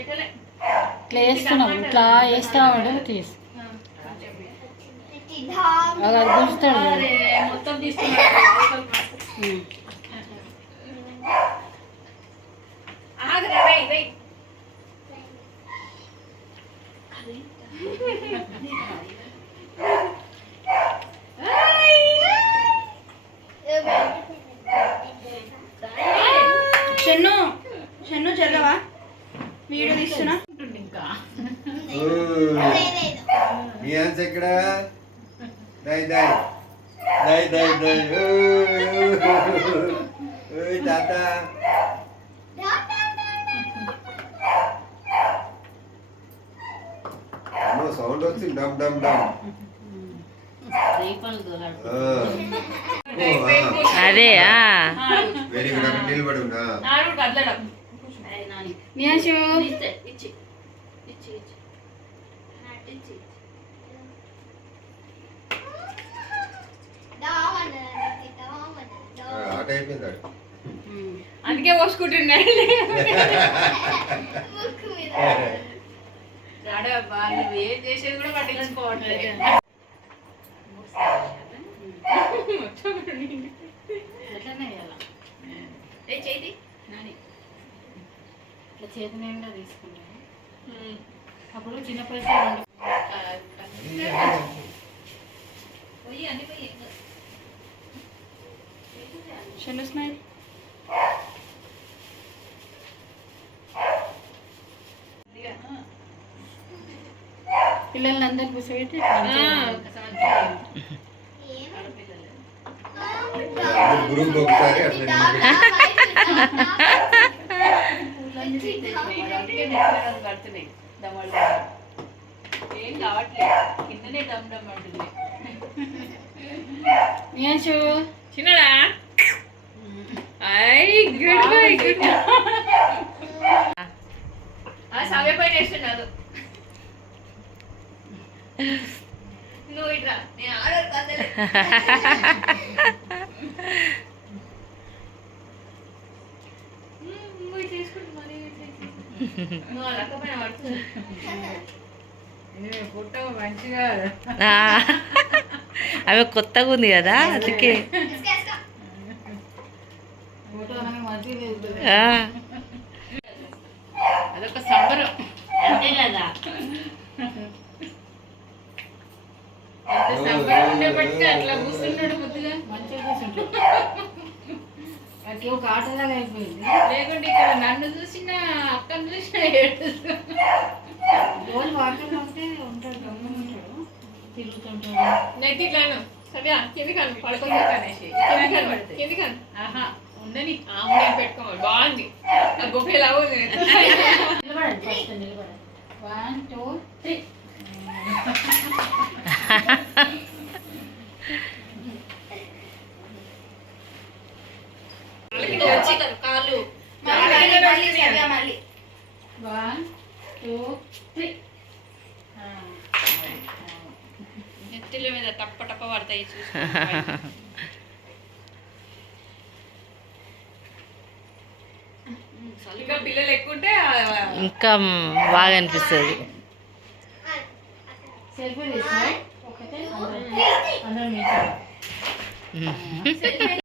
ఇట్లా వేస్తున్నావు, ఇట్లా వేస్తాడు తీసు అది గుంజుతాడు మొత్తం తీసుకున్నాడు. షన్ను షన్ను చల్లవా వీడియో తీస్తున్నా ఇంకా ఎక్కడ దై దై దై దై దై తాత సౌండ్ వచ్చింది డమ్ డమ్ డమ్. అదే వెరీ గుడ్. అక్కడ నిలబడి ఉన్నా ఆట అయిపోయింది. అందుకే పోసుకుంటున్నా నువ్వు ఏం చేసేది కూడా పట్టించుకోవట్లేదు. చేతి ఇట్లా చేతి నిండా తీసుకుంటాను. అప్పుడు చిన్నప్పుడు షన్ను స్మైల్ పిల్లల్ని అందరు కూర్చోబెట్టి గ్రూప్ ఒకసారి అట్లా ఏం కావట్లేదు. కిందనే డమ్ డమ్ అంటుంది. చిన్నడా గుడ్ బై గుడ్. సవ్య పైన వేస్తున్నాడు. నువ్వు ఇట్రా నేను ఆర్డర్ కాదు. ఆమె కొత్తగా ఉంది కదా అందుకే. అదొక సంబరం అంతే కదా. సంబరం ఉండేప్పటికీ అట్లా కూర్చున్నాడు. ముద్దుగా మంచిగా కూర్చుంటాడు. ఒక ఆటలాగా అయిపోయింది. లేకుంటే ఇక్కడ నన్ను చూసిన అక్కను చూసిన రోజు వాటర్లో ఉంటే ఉంటాడు, గమ్ముంటాడు, తిరుగుతుంటాడు. నెట్టిట్లాను సవ్యా కిందికాను పడుకొని అనేసి కిందికాను ఆహా ఉండని ఆమె పెట్టుకోవాలి. బాగుంది ఆ బొఫేలా ఉంది. నిలబడండి, ఫస్ట్ నిలబడండి. 1 2 3. కాళ్ళు 1 2 3. నెత్తిల మీద టప్ప టప్ప పడతాయి చూసి. ఇంకా పిల్లలు ఎక్కుంటే ఇంకా బాగా అనిపిస్తుంది. సెల్ఫీ తీసుకో ఒకటే అందరూ